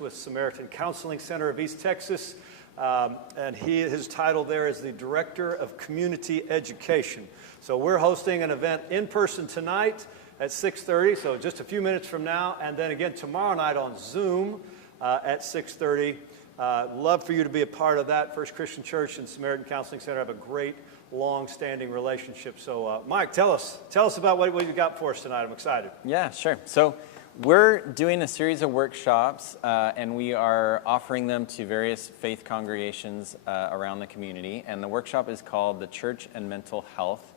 with Samaritan Counseling Center of East Texas, and his title there is the Director of Community Education. So we're hosting an event in person tonight at 6:30, so just a few minutes from now, and then again tomorrow night on Zoom at 6:30. Love for you to be a part of that. First Christian Church and Samaritan Counseling Center have a great, long-standing relationship. So, Mike, tell us about what you got for us tonight. I'm excited. Yeah, sure. So we're doing a series of workshops, and we are offering them to various faith congregations around the community. And the workshop is called The Church and Mental Health,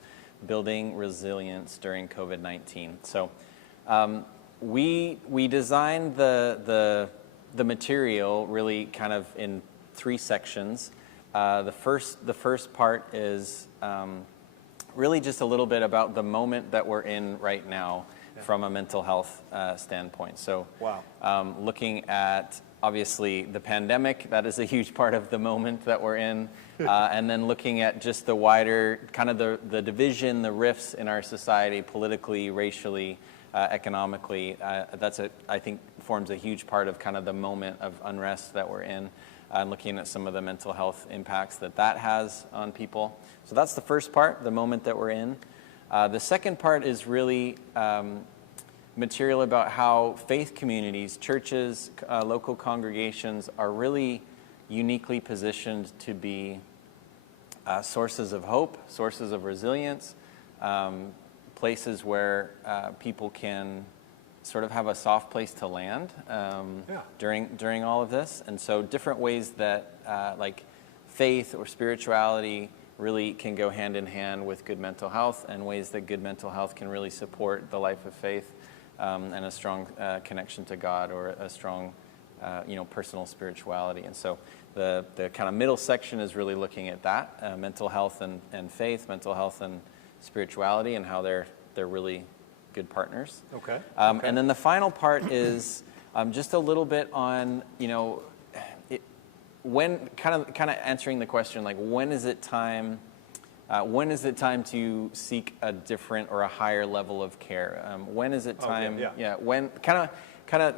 Building Resilience During COVID-19. So we designed the material really kind of in three sections. The first part is really just a little bit about the moment that we're in right now from a mental health standpoint. So looking at obviously the pandemic, that is a huge part of the moment that we're in, and then looking at just the wider kind of the division, the rifts in our society, politically, racially, economically. I think forms a huge part of kind of the moment of unrest that we're in, and looking at some of the mental health impacts that has on people. So that's the first part, the moment that we're in. The second part is really material about how faith communities, churches, local congregations are really uniquely positioned to be sources of hope, sources of resilience, places where people can sort of have a soft place to land during all of this. And so different ways that like faith or spirituality really can go hand in hand with good mental health, and ways that good mental health can really support the life of faith and a strong connection to God, or a strong personal spirituality. And so the kind of middle section is really looking at that, mental health and faith, mental health and spirituality, and how they're really good partners. Okay. And then the final part is just a little bit on when kind of answering the question, like when is it time to seek a different or a higher level of care? When is it time? When kind of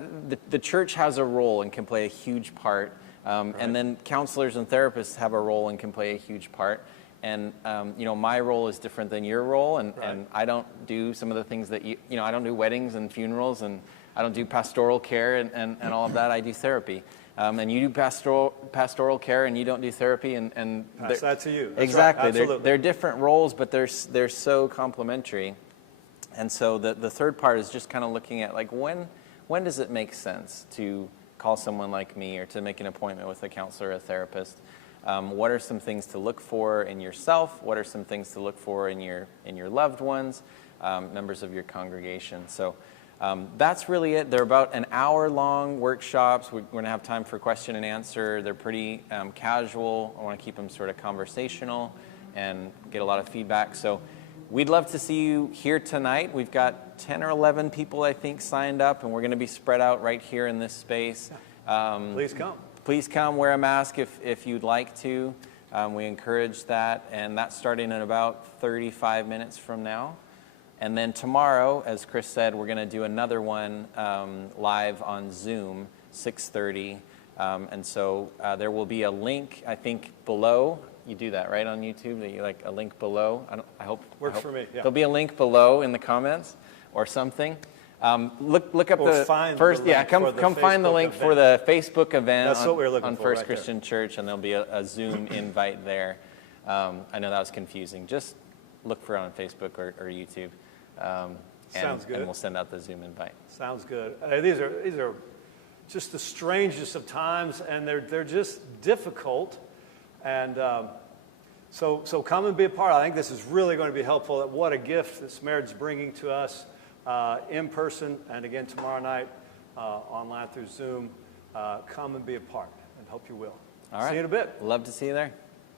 the church has a role and can play a huge part, and then counselors and therapists have a role and can play a huge part. And my role is different than your role, and I don't do some of the things that I don't do weddings and funerals, and I don't do pastoral care and all of that. I do therapy. And you do pastoral care, and you don't do therapy, and pass that to you. That's exactly. Right. They're different roles, but they're so complementary. And so the third part is just kind of looking at like when does it make sense to call someone like me, or to make an appointment with a counselor or a therapist? What are some things to look for in yourself? What are some things to look for in your loved ones, members of your congregation? So that's really it. They're about an hour-long workshops. We're going to have time for question and answer. They're pretty casual. I want to keep them sort of conversational and get a lot of feedback. So we'd love to see you here tonight. We've got 10 or 11 people, I think, signed up, and we're going to be spread out right here in this space. Please come. Please come, wear a mask if you'd like to. We encourage that, and that's starting in about 35 minutes from now. And then tomorrow, as Chris said, we're going to do another one live on Zoom, 6:30. And so there will be a link, I think, below. You do that, right, on YouTube? That you like a link below? I hope. Works for me, yeah. There'll be a link below in the comments or something. Look up the first. Come find the link for the Facebook event on First Christian Church, and there'll be a Zoom invite there. I know that was confusing. Just look for it on Facebook or YouTube. Sounds good. And we'll send out the Zoom invite. Sounds good. These are just the strangest of times, and they're just difficult. And so come and be a part. I think this is really going to be helpful. What a gift that Samaritan's bringing to us. In person, and again tomorrow night online through Zoom. Come and be a part, and hope you will. All right. See you in a bit. Love to see you there.